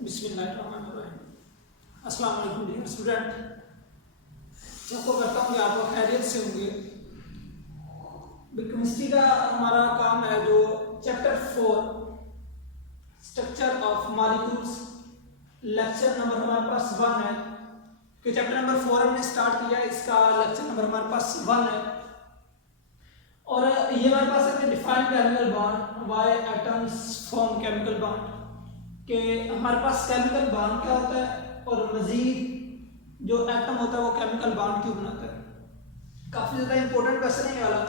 बिस्मिल्लाहिर्रहमानिर्रहीम। अस्सलाम वालेकुम डियर स्टूडेंट, आपको करता हूँ कि आप लोग खैरियत से होंगे। केमिस्ट्री का हमारा काम है जो chapter 4 structure of molecules, lecture number हमारे पास 1 है कि चैप्टर नंबर 4 हमने स्टार्ट किया है, इसका लेक्चर नंबर हमारे पास 1 है और ये हमारे पास है define chemical bond, why atoms form chemical bond, कि हमारे पास केमिकल बॉन्ड क्या होता है और मजीद जो एटम होता है वो केमिकल बॉन्ड क्यों बनाता है। काफी ज्यादा इंपॉर्टेंट क्वेश्चन है ये वाला,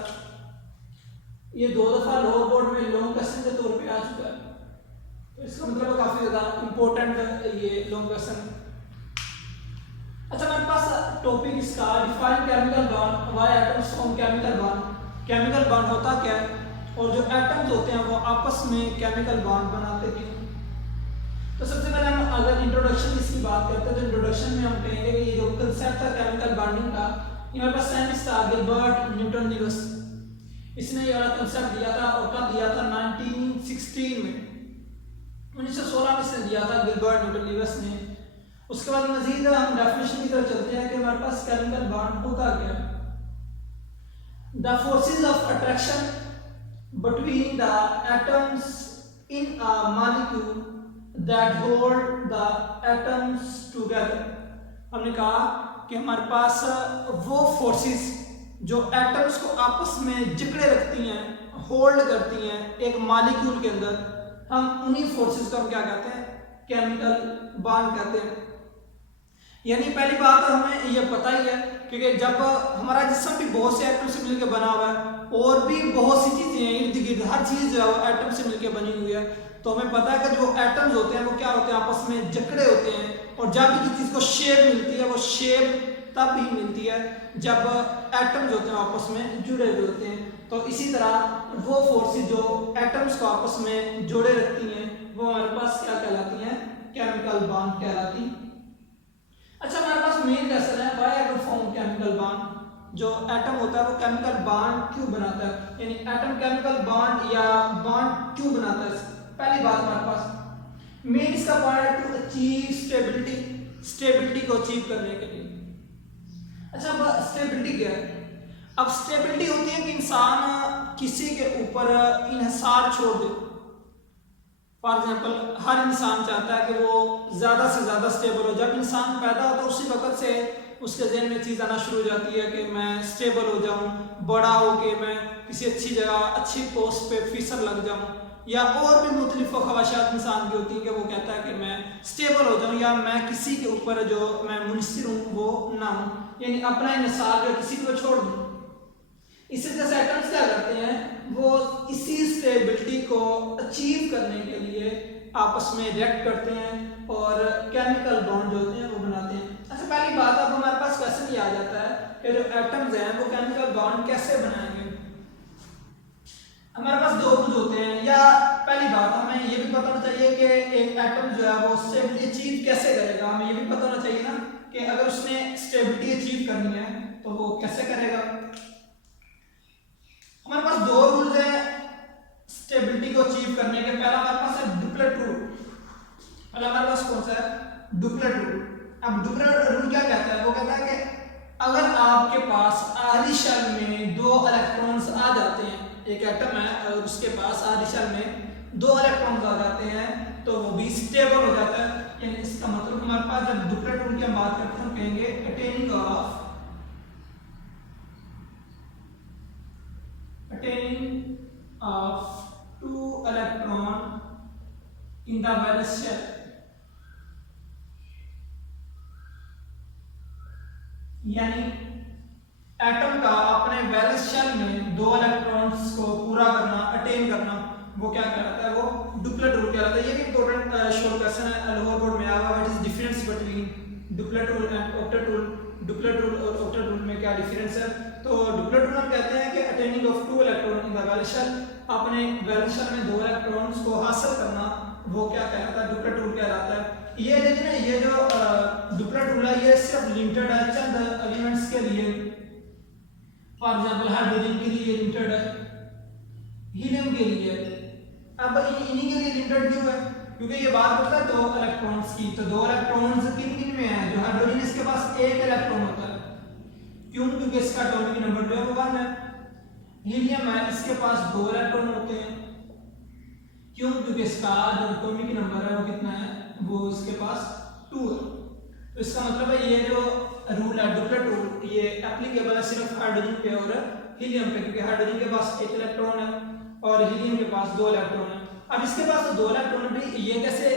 ये 2 दफा लोअर बोर्ड में लॉन्ग क्वेश्चन के तौर पे आ चुका है, तो इसका मतलब काफी ज्यादा इंपॉर्टेंट ये लॉन्ग क्वेश्चन। अच्छा, हमारे पास टॉपिक इसका define chemical bond, why atoms form chemical bond. Chemical bond होता क्या है और जो एटम्स होते हैं वो आपस में केमिकल बॉन्ड बनाते क्यों। तो सबसे पहले हम अगर इंट्रोडक्शन इसकी बात करते हैं तो इंट्रोडक्शन में हम कहेंगे कि ये जो कंसेप्ट था केमिकल बॉन्डिंग का, ये हमारे पास साइंटिस्ट था गिलबर्ट न्यूटन निवस, इसने ये वाला कंसेप्ट दिया था और कब दिया था 1916 में, 1916 में इसने दिया था गिलबर्ट न्यूटन निवस ने। उसके बाद मजीद हम डेफिनेशन की तरफ चलते हैं कि हमारे पास केमिकल बॉन्ड होता क्या है। The forces of attraction between the atoms in a molecule that hold the atoms together। हमने कहा कि हमारे पास वो फोर्सेस जो एटम्स को आपस में जकड़े रखती हैं, होल्ड करती हैं एक मॉलिक्यूल के अंदर, हम उन्हीं फोर्सेस को हम क्या कहते हैं, केमिकल बॉन्ड कहते हैं। यानी पहली बात हमें ये पता ही है क्योंकि जब हमारा जिस्म भी बहुत से एटम से मिलकर बना हुआ है और भी बहुत सी चीजें हैं इर्द गिर्द, हर चीज जो है एटम से मिलकर बनी हुई है, तो हमें पता है कि जो एटम्स होते हैं वो क्या होते हैं, आपस में जकड़े होते हैं और जब भी किसी चीज को शेप मिलती है वो शेप तब ही मिलती है जब एटम्स होते हैं आपस में जुड़े हुए होते हैं। तो इसी तरह वो फोर्सेस जो एटम्स को आपस में जोड़े रखती हैं वो हमारे पास क्या कहलाती हैं, केमिकल बॉन्ड कहलाती। अच्छा, हमारे पास मेन क्वेश्चन है why atom form chemical bond. जो एटम होता है वो केमिकल बॉन्ड क्यों बनाता है, यानी एटम केमिकल बॉन्ड या बॉन्ड क्यों बनाता है। पहली बात हमारे पास मेन इसका पॉइंट है टू अचीव स्टेबिलिटी, स्टेबिलिटी को अचीव करने के लिए। अच्छा, अब स्टेबिलिटी क्या है। अब स्टेबिलिटी होती है कि इंसान किसी के ऊपर इन्हिसार छोड़ दे। फॉर एग्जाम्पल हर इंसान चाहता है कि वो ज्यादा से ज्यादा स्टेबल हो। जब इंसान पैदा होता है उसी वक्त से उसके ज़हन में चीज़ आना शुरू हो जाती है कि मैं स्टेबल हो जाऊं, बड़ा हो के मैं किसी अच्छी जगह अच्छी पोस्ट पे ऑफिसर लग जाऊं, या और भी मुख्तलिफ ख्वाहिशात इंसान की होती है कि वो कहता है कि मैं स्टेबल हो जाऊं या मैं किसी के ऊपर जो मैं मुनसिर हूँ वो ना हूँ, यानी अपना इंसार जो किसी को छोड़ दूँ। इसी तरह से एटम्स क्या करते हैं, वो इसी स्टेबिलिटी को अचीव करने के लिए आपस में रिएक्ट करते हैं और केमिकल बॉन्ड जो होते हैं वो बनाते हैं। अच्छा, पहली बात अब हमारे पास क्वेश्चन ये आ जाता है कि जो एटम्स हैं वो केमिकल बॉन्ड कैसे बनाएंगे। हमारे पास 2 रूल्स होते हैं, या पहली बात हमें ये भी पता होना चाहिए कि एक एटम जो है वो स्टेबिलिटी अचीव कैसे करेगा। हमें ये भी पता होना चाहिए ना कि अगर उसने स्टेबिलिटी अचीव करनी है तो वो कैसे करेगा। हमारे पास 2 रूल्स हैं स्टेबिलिटी को अचीव करने के। पहला हमारे पास है डुप्लेट रूल। पहला हमारे पास कौन सा है, डुप्लेट रूल। अब डुप्लेट रूल क्या कहता है, वो कहता है कि अगर आपके पास आधी शेल में 2 इलेक्ट्रॉन्स आ जाते हैं, एक एटम है और उसके पास आधी शेल में 2 इलेक्ट्रॉन्स आ जाते हैं तो वो भी स्टेबल हो जाता है। यानी इसका मतलब हमारे पास जब डुप्लेट रूल की हम बात करते हैं हम कहेंगे attaining of 2 electron in the valence shell। यानी एटम का अपने वैलेंस शेल में 2 इलेक्ट्रॉन्स को पूरा करना, अटेन करना, वो क्या कहलाता है, वो डुप्लेट रूल कहलाता है। ये भी इंपॉर्टेंट शॉर्ट क्वेश्चन है, लोअर बोर्ड में आया हुआ, what is difference between duplet rule and octet rule. Duplet rule और ऑक्टेट रूल में क्या डिफरेंस है। तो डुप्लेट रूल हम कहते हैं कि attaining of 2 electron in the valence shell, अपने वैलेंस शेल में 2 इलेक्ट्रॉन्स को हासिल करना, वो क्या कहलाता है, डुप्लेट रूल कहलाता है। ये लेकिन ये जो डुप्लेट रूल है ये सिर्फ लिमिटेड है चंद एलिमेंट्स के लिए। फॉर एग्जांपल हाइड्रोजन के लिए लिमिटेड है, हीलियम के लिए, अब इन्हीं के लिए लिमिटेड क्यों है, क्योंकि ये बात करता है 2 इलेक्ट्रॉन्स की, तो 2 इलेक्ट्रॉन्स किन किन में है, जो हाइड्रोजन इसके पास 1 इलेक्ट्रॉन होता है, क्यों, क्योंकि इसका एटॉमिक नंबर जो है वो 1 है। हीलियम है, इसके पास 2 इलेक्ट्रॉन होते हैं, क्यों, क्योंकि इसका जो एटॉमिक नंबर है वो कितना है, वो इसके पास 2 है। तो इसका मतलब है ये जो रूल है डुप्लेट रूल, ये एप्लीकेबल है सिर्फ हाइड्रोजन पे और हीलियम पे, क्योंकि हाइड्रोजन के पास 1 इलेक्ट्रॉन है और हीलियम के पास 2 इलेक्ट्रॉन है। अब इसके पास तो 2 इलेक्ट्रॉन भी, ये कैसे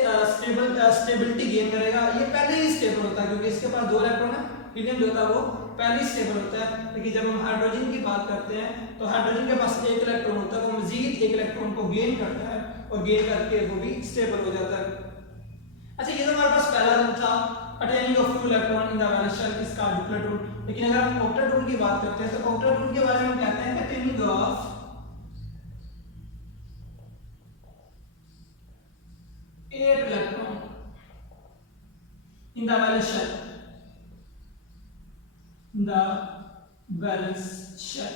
स्टेबिलिटी गेन करेगा, ये पहले ही स्टेबल होता है, क्योंकि इसके पास 2 इलेक्ट्रॉन है, हीलियम जो होता है वो पहले ही स्टेबल होता है। लेकिन जब हम हाइड्रोजन की बात करते हैं तो हाइड्रोजन के पास 1 इलेक्ट्रॉन होता है, वो मजीद 1 इलेक्ट्रॉन को गेन करता है और गेन करके वो भी स्टेबल हो जाता है। अच्छा, ये तो हमारे पास पहला रूल था, attaining of 2 electron in the valence shell, इसका डुप्लेट रूल। लेकिन अगर हम ऑक्टेट रूल की बात करते हैं तो ऑक्टेट रूल के बारे में हम कहते हैं attaining of 8 electron in the valence shell, in the valence shell.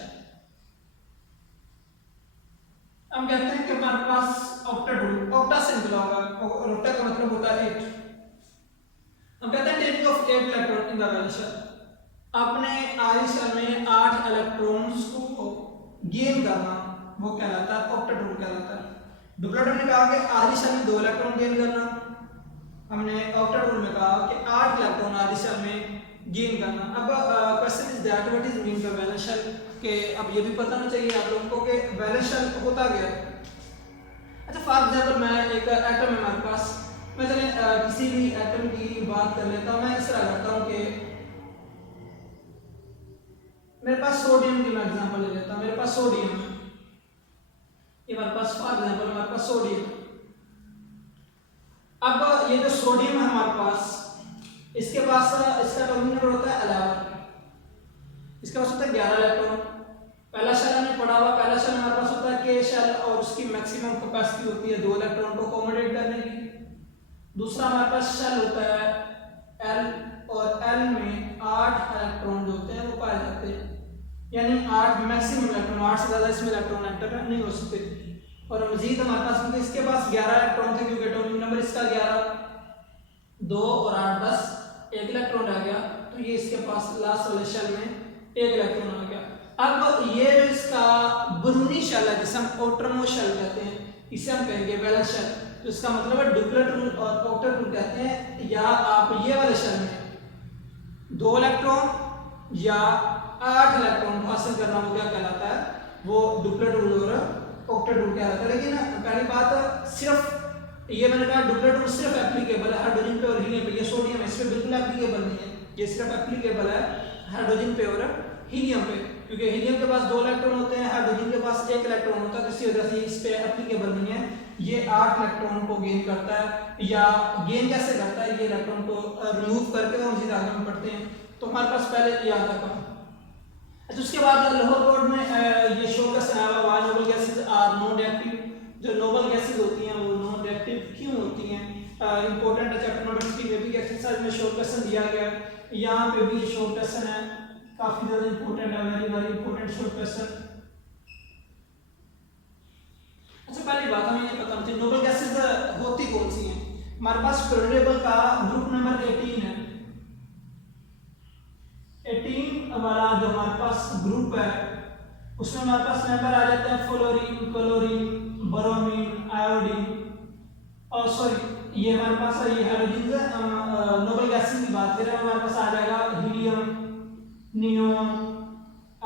हम कहते हैं कि हमारे पास ऑक्टेट रूल, ऑक्टा से निकला होगा, और ऑक्टा का मतलब होता है 8। हम कहते हैं attaining of 8 electron in the valence shell, अपने आयन शेल में 8 इलेक्ट्रॉन्स को गेन करना, वो कहलाता है ऑक्टेट रूल कहलाता है। डुप्लेट हमने कहा कि आयन शेल में 2 इलेक्ट्रॉन गेन करना, हमने ऑक्टेट रूल में कहा कि 8 इलेक्ट्रॉन आयन शेल में गेन करना। अब question is that what is mean by valence shell, कि अब ये भी पता होना चाहिए आप लोगों को कि वैलेंस शेल होता क्या है। अच्छा, फॉर एग्जांपल मैं एक एटम है हमारे पास, मैं चले किसी भी एटम की बात कर लेता हूं, मैं इस तरह करता हूं कि मेरे पास सोडियम की मैं एग्जांपल ले लेता हूं, मेरे पास सोडियम है, ये हमारे पास फॉर एग्जांपल हमारे पास सोडियम। अब ये जो सोडियम है हमारे पास, इसके पास इसका एटॉमिक नंबर होता है 11, इसके पास होता है 11 इलेक्ट्रॉन। पहला शेल हमने पढ़ा हुआ, पहला शेल हमारे पास होता है के शेल और उसकी मैक्सिमम कैपेसिटी होती है 2 इलेक्ट्रॉन को अकोमोडेट करने की। दूसरा हमारे पास शेल होता है एल, और एल में 8 इलेक्ट्रॉन जो होते हैं वो पाए जाते हैं, यानी 8 मैक्सिमम इलेक्ट्रॉन, 8 से ज्यादा इसमें इलेक्ट्रॉन एंटर नहीं हो सकते। और मजीद हमारे पास, क्योंकि इसके पास 11 इलेक्ट्रॉन थे, क्योंकि एटॉमिक नंबर इसका 11, 2 और 8 10, 1 इलेक्ट्रॉन रह गया, तो ये इसके पास लास्ट वाले शेल में 1 इलेक्ट्रॉन आ गया। अब ये जो इसका बरूनी शेल है, जिसे हम आउटरमोस्ट शेल कहते हैं, इसे हम कहेंगे वैलेंस शेल। तो इसका मतलब है डुप्लेट रूल और ऑक्टेट रूल कहते हैं, या आप ये वाले शेल में 2 इलेक्ट्रॉन या 8 इलेक्ट्रॉन हासिल करना, वो क्या कहलाता है, वो डुप्लेट रूल और ऑक्टेट रूल कहलाता है। लेकिन पहली बात, सिर्फ ये मैंने कहा डुप्लेट रूल सिर्फ एप्लीकेबल है हाइड्रोजन पे और हीलियम पे, ये सोडियम है इस पे बिल्कुल एप्लीकेबल नहीं है, ये सिर्फ एप्लीकेबल है हाइड्रोजन पे और हीलियम पे, क्योंकि हीलियम के पास 2 इलेक्ट्रॉन होते हैं, हाइड्रोजन के पास 1 इलेक्ट्रॉन होता है, तो इसी वजह से इस पे एप्लीकेबल नहीं है। ये 8 इलेक्ट्रॉन को गेन करता है, या गेन कैसे करता है, ये इलेक्ट्रॉन को रिमूव करके वो मजीद आगे हम पढ़ते हैं, तो हमारे पास पहले याद रखा। अच्छा, उसके बाद लोअर बोर्ड में ये शो का सनावा why noble gases are non reactive. जो नोबल गैसेस होती हैं वो नॉन रिएक्टिव क्यों होती हैं, इंपॉर्टेंट है, चैप्टर नंबर 3 में भी एक्सरसाइज में शॉर्ट क्वेश्चन दिया गया है, यहाँ पे भी शॉर्ट क्वेश्चन है, काफी ज्यादा इंपॉर्टेंट है, very very important short question. अच्छा, पहली बात हमें ये पता होना चाहिए नोबल गैसेस होती कौन सी हैं। हमारे पास पीरियोडिक का ग्रुप नंबर 18 है, 18 वाला जो हमारे पास ग्रुप है उसमें हमारे पास मेंबर आ जाते हैं फ्लोरीन, क्लोरीन, ब्रोमीन, आयोडीन, और सॉरी ये हमारे पास ये हाइड्रोजन है। नोबल गैसेस की बात करें हमारे पास आ जाएगा helium, neon,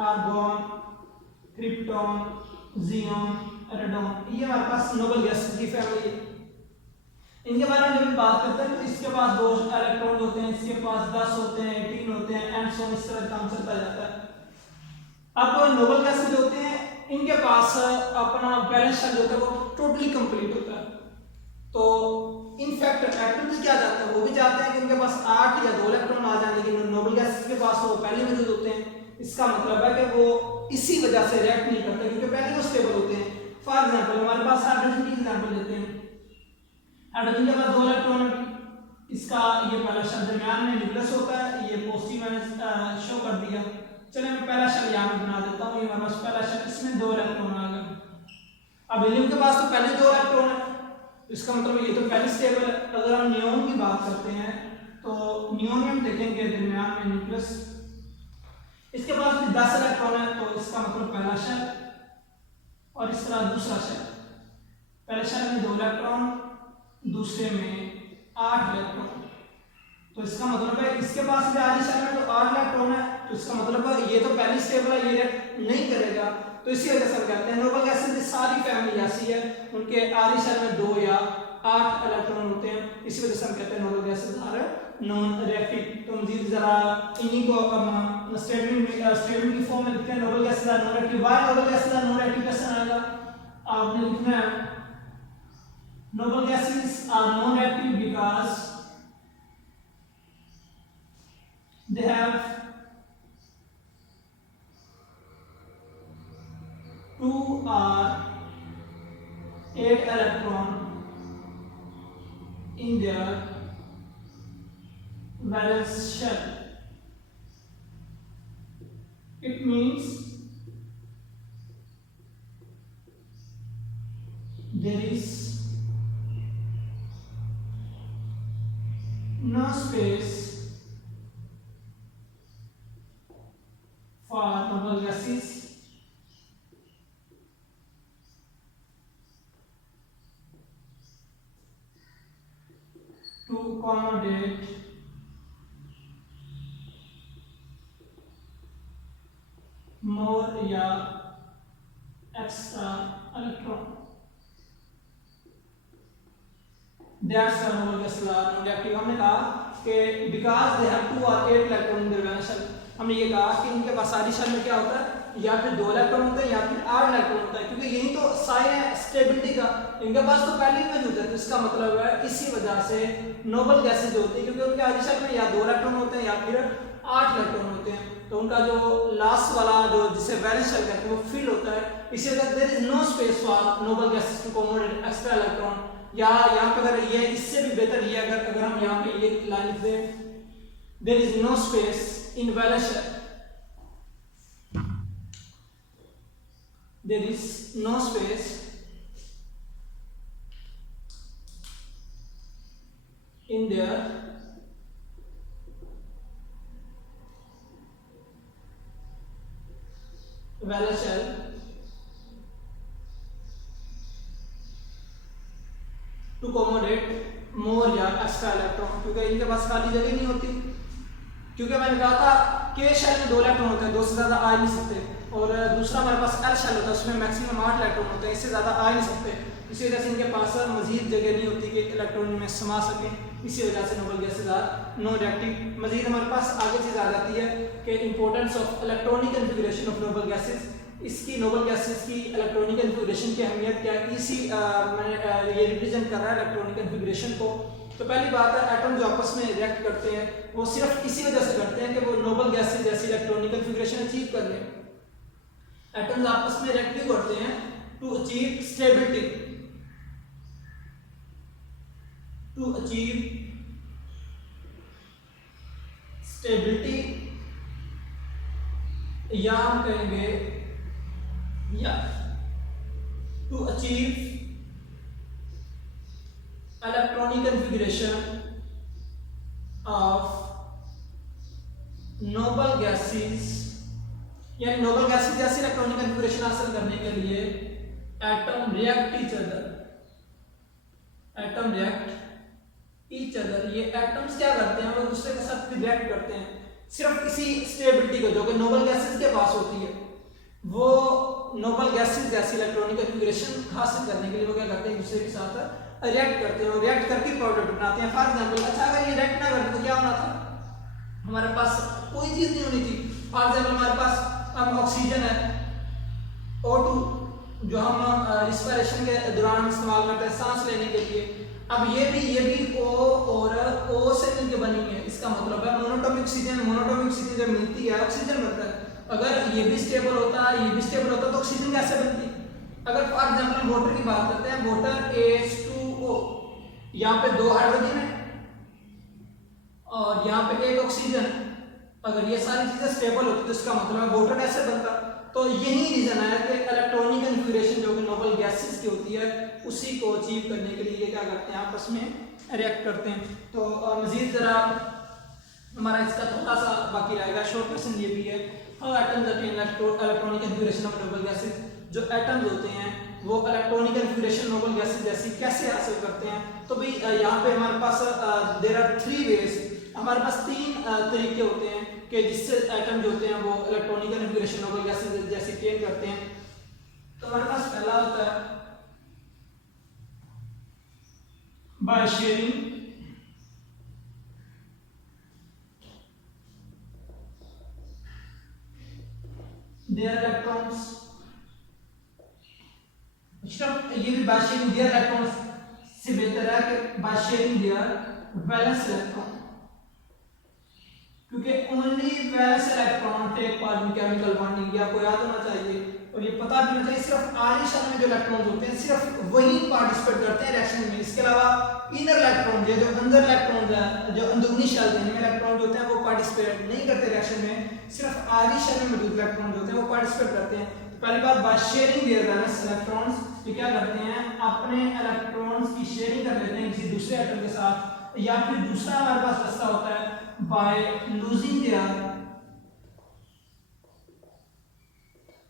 argon, krypton, xenon, radon, ये हमारे पास नोबल गैसेस की फैमिली है। इनके बारे में जब बात करते हैं तो इसके पास 2 इलेक्ट्रॉन होते हैं, इसके पास 10 होते हैं, 18 होते हैं, एंड सो इस तरह काम चलता जाता है। अब नोबल गैसेस जो होते हैं इनके पास अपना बैलेंस शेल जो होता है वो टोटली कंप्लीट होता है। तो इनफैक्ट एटम्स क्या चाहते हैं, वो भी चाहते हैं कि उनके पास 8 या 2 इलेक्ट्रॉन आ जाए, लेकिन नोबल गैसेस के पास वो पहले मौजूद होते हैं। इसका मतलब है कि वो इसी वजह से रिएक्ट नहीं करते क्योंकि पहले वो स्टेबल होते हैं। फॉर एग्जांपल हमारे पास हाइड्रोजन की एग्जांपल लेते हैं, हाइड्रोजन के पास 2 इलेक्ट्रॉन, इसका ये पहला शेल दरमियान में न्यूक्लियस होता है, ये पॉजिटिव मैंने शो कर दिया। चलिए मैं पहला शेल यहाँ पे बना देता हूँ, ये हमारे पास पहला शेल, इसमें 2 इलेक्ट्रॉन आ गए। अब हीलियम के पास तो पहले 2 इलेक्ट्रॉन है, इसका मतलब ये तो पहले स्टेबल है। अगर हम नियोन की बात करते हैं तो नियोनियम देखेंगे दरमियान में न्यूक्लियस, इसके पास भी 10 इलेक्ट्रॉन है, तो इसका मतलब पहला शेल और इस तरह दूसरा शेल। पहले शेल में 2 इलेक्ट्रॉन, दूसरे में 8 इलेक्ट्रॉन, तो इसका मतलब है इसके पास भी आधी शेल में तो 8 इलेक्ट्रॉन है, तो इसका मतलब है ये तो पहली स्टेबल है, ये रिएक्ट नहीं करेगा। तो इसी वजह से हम कहते हैं नोबल गैसेस की सारी फैमिली ऐसी है, उनके आधी शेल में 2 या 8 इलेक्ट्रॉन होते हैं, इसी वजह से हम कहते हैं noble gases are non reactive. तो मजीद जरा इन्हीं को हम स्टेटमेंट की फॉर्म में लिखते हैं, noble gases are non reactive. Why noble gases are non reactive कैसे आएगा, आपने लिखना है noble gases are non reactive because they have 2 or 8 electron in their valence shell. It means there is no space for noble gases to accommodate more या extra electron. That's why noble gases are non-reactive. हमने कहा कि because they have 2 or 8 electron in their valence shell, हमने ये कहा कि इनके पास सारी शेल में क्या होता है, या फिर 2 इलेक्ट्रॉन होते हैं या फिर 8 इलेक्ट्रॉन होता है, क्योंकि यही तो साइन है स्टेबिलिटी का, इनके पास तो पहले ही मौजूद है। तो इसका मतलब है इसी वजह से नोबल गैसेज होती है, क्योंकि उनके आधी शेल में या 2 इलेक्ट्रॉन होते हैं या फिर 8 इलेक्ट्रॉन होते हैं, तो उनका जो लास्ट वाला जो जिसे वैलेंस शेल कहते हैं वो फिल होता है। इसी वजह there is no space for noble gases to accommodate extra electron. या यहाँ पे अगर ये इससे भी बेहतर ये अगर हम यहाँ पे ये लाइन लिख दें, there is no space in valence shell, there is no space in their valence shell to accommodate more या extra electron, क्योंकि इनके पास खाली जगह नहीं होती, क्योंकि मैंने कहा था के शेल में 2 इलेक्ट्रॉन होते हैं, 2 से ज्यादा आ नहीं सकते, और दूसरा हमारे पास एल शेल होता है उसमें मैक्सिमम 8 इलेक्ट्रॉन होते हैं, इससे ज़्यादा आ नहीं सकते। इसी वजह से इनके पास मजीद जगह नहीं होती कि इलेक्ट्रॉन में समा सकें, इसी वजह से noble gases are non reactive. मजीद हमारे पास आगे चीज़ आ जाती है कि importance of electronic configuration of noble gases. इसकी नोबल गैसेज की इलेक्ट्रॉनिक कन्फिगरेशन की अहमियत क्या है, इसी मैंने ये रिप्रेजेंट कर रहा है इलेक्ट्रॉनिक कन्फिगरेशन को। तो पहली बात है एटम जो आपस में रिएक्ट करते हैं वो सिर्फ इसी वजह से करते हैं कि वो नोबल गैसेज जैसी इलेक्ट्रॉनिक कन्फिगरेशन अचीव कर लें। एटम्स आपस में रिएक्ट क्यों करते हैं, to achieve stability, to achieve stability, या हम कहेंगे या to achieve electronic configuration of noble gases, यानी नोबल गैसेस जैसी इलेक्ट्रॉनिक कन्फिगरेशन हासिल करने के लिए atom react each other, atom react each other. ये एटम्स क्या करते हैं, वो दूसरे के साथ रिएक्ट करते हैं सिर्फ इसी स्टेबिलिटी को जो कि नोबल गैसेस के पास होती है, वो नोबल गैसेस जैसी इलेक्ट्रॉनिक कन्फिगरेशन हासिल करने के लिए वो क्या करते हैं, एक दूसरे के साथ रिएक्ट करते हैं और रिएक्ट करके प्रोडक्ट बनाते हैं। फॉर एग्जांपल, अच्छा अगर ये रिएक्ट ना करते तो क्या होना था, हमारे पास कोई चीज नहीं होनी थी। फॉर एग्जांपल हमारे पास अब ऑक्सीजन है O2 जो हम रिस्पिरेशन के दौरान इस्तेमाल करते हैं सांस लेने के लिए। अब ये भी O और O से मिलकर बनी है, इसका मतलब है मोनोटोमिक ऑक्सीजन जब मिलती है ऑक्सीजन बनता है। अगर ये भी स्टेबल होता ये भी स्टेबल होता तो ऑक्सीजन कैसे बनती। अगर फॉर एग्जांपल हम वाटर की बात करते हैं, वाटर H2O, यहाँ पे 2 हाइड्रोजन है और यहाँ पे 1 ऑक्सीजन। अगर ये सारी चीजें स्टेबल होती तो इसका मतलब वाटर कैसे बनता। तो यही रीजन है कि इलेक्ट्रॉनिक कन्फिगरेशन जो कि नोबल गैसेस की होती है उसी को अचीव करने के लिए ये क्या करते हैं, आपस में रिएक्ट करते हैं। तो मजीद जरा हमारा इसका थोड़ा सा बाकी रहेगा, शॉर्ट क्वेश्चन ये भी है, how atoms attain electronic configuration of noble gases, जो एटम्स होते हैं वो इलेक्ट्रॉनिक कन्फिगरेशन नोबल गैसेस जैसी कैसे हासिल करते हैं। तो भाई यहाँ पे हमारे पास देयर आर 3 वेज, हमारे पास 3 तरीके होते हैं कि जिससे एटम जो होते हैं वो इलेक्ट्रॉनिक कन्फिगरेशन नोबल गैसेस जैसी अटेन करते हैं। तो हमारे पास पहला होता है बाय शेयरिंग their electrons, ये भी बाय शेयरिंग their electrons से बेहतर है कि by sharing their valence electron, क्योंकि only valence electron take part in chemical bonding, ये आपको याद होना चाहिए और ये पता भी होना चाहिए, सिर्फ आरी शेल में जो इलेक्ट्रॉन्स होते हैं सिर्फ वही पार्टिसिपेट करते हैं रिएक्शन में। इसके अलावा इनर इलेक्ट्रॉन जो अंदर इलेक्ट्रॉन है, जो अंदरूनी शेल में इलेक्ट्रॉन जो होते हैं वो पार्टिसिपेट नहीं करते रिएक्शन में, सिर्फ आरी शेल में मौजूद इलेक्ट्रॉन जो होते हैं वो पार्टिसिपेट करते हैं। तो पहली बात by sharing their valence electrons, ये क्या करते हैं अपने इलेक्ट्रॉन्स की शेयरिंग कर लेते हैं किसी दूसरे एटम के साथ, या फिर दूसरा हमारे पास रास्ता होता है by losing their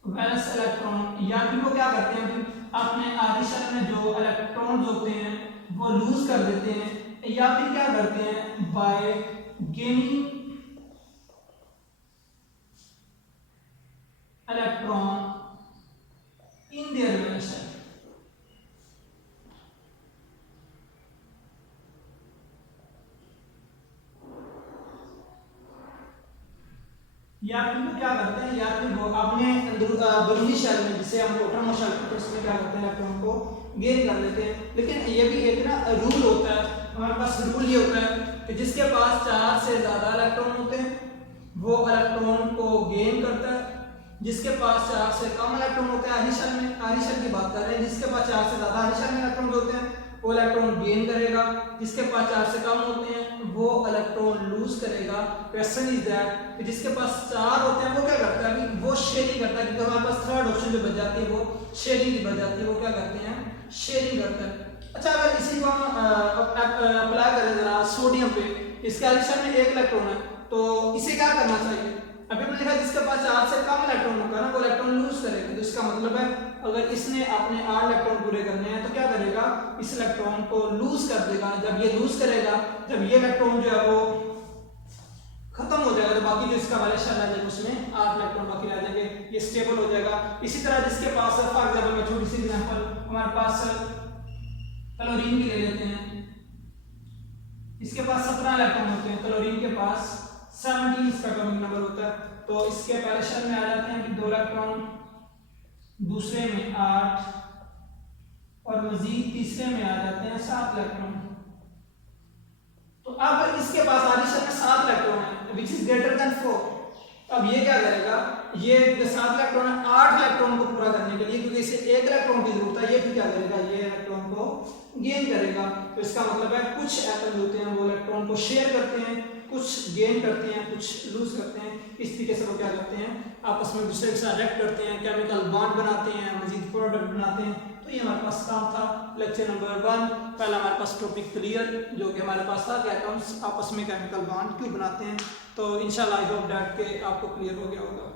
valence electron, या फिर वो क्या करते हैं अपने आरी शेल में जो इलेक्ट्रॉन्स होते हैं वो लूज कर देते हैं, या फिर क्या करते हैं by gaining electron in their valence shell. या फिर वो क्या करते हैं, या फिर वो अपने अंदरूनी शेल में जिसे हम ऑटोनोमस शेल कहते हैं उसमें क्या करते हैं इलेक्ट्रॉन को गेन कर लेते हैं। लेकिन ये भी एक ना रूल होता है, हमारे पास रूल ये होता है कि जिसके पास 4 से ज्यादा इलेक्ट्रॉन होते हैं वो इलेक्ट्रॉन को गेन करता है, जिसके पास 4 से कम इलेक्ट्रॉन होते हैं आरी शेल की बात कर रहे हैं, जिसके पास 4 से ज्यादा आरी शेल में इलेक्ट्रॉन होते हैं वो इलेक्ट्रॉन गेन करेगा, जिसके पास 4 से कम होते हैं वो इलेक्ट्रॉन लूज करेगा। क्वेश्चन इज दैट कि जिसके पास 4 होते हैं वो क्या करता है, अभी वो शेयरिंग करता है, क्योंकि हमारे पास थर्ड ऑप्शन जो बच जाती है वो शेयरिंग की बच जाती है, वो क्या करते हैं शेयरिंग करता है। अच्छा, अगर इसी को हम अप्लाई करें जरा सोडियम पे, इसके आरी शेल में 1 इलेक्ट्रॉन है, तो इसे क्या करना चाहिए, अभी मैंने लिखा जिसके पास 4 से कम इलेक्ट्रॉन होगा ना वो इलेक्ट्रॉन लूज करेगा। तो इसका मतलब है अगर इसने अपने 8 इलेक्ट्रॉन पूरे करने हैं तो क्या करेगा, इस इलेक्ट्रॉन को लूज कर देगा। जब ये लूज करेगा, जब ये इलेक्ट्रॉन जो है वो खत्म हो जाएगा तो बाकी जो इसका वैलेंस शेल आ जाएगा उसमें 8 इलेक्ट्रॉन बाकी रह जाएंगे, ये स्टेबल हो जाएगा। इसी तरह जिसके पास फॉर एग्जांपल में छोटी सी एग्जांपल हमारे पास क्लोरीन की ले लेते हैं, इसके पास 17 इलेक्ट्रॉन होते हैं, क्लोरीन के पास 17 इसका एटॉमिक नंबर होता है, तो इसके पहले शेल में आ जाते हैं कि 2 इलेक्ट्रॉन, दूसरे में 8 और मजीद तीसरे में आ जाते हैं 7 इलेक्ट्रॉन। तो अब इसके पास आरी शेल में 7 इलेक्ट्रॉन है विच इज ग्रेटर देन 4। अब ये क्या करेगा, ये 7 इलेक्ट्रॉन है 8 इलेक्ट्रॉन को पूरा करने के लिए, क्योंकि इसे 1 इलेक्ट्रॉन की जरूरत है, ये भी क्या करेगा, ये इलेक्ट्रॉन को गेन करेगा। तो इसका मतलब है कुछ एटम होते हैं वो इलेक्ट्रॉन को शेयर करते हैं, कुछ गेन करते हैं, कुछ लूज करते हैं। इस तरीके से वो क्या करते हैं आपस में दूसरे के साथ रिएक्ट करते हैं, केमिकल बॉन्ड बनाते हैं, मजीद प्रोडक्ट बनाते हैं। तो ये हमारे पास काम था लेक्चर नंबर 1। पहला हमारे पास टॉपिक क्लियर जो कि हमारे पास था कि एटम्स आपस में केमिकल बॉन्ड क्यों बनाते हैं। तो इंशाल्लाह आई होप दैट के आपको क्लियर हो गया होगा।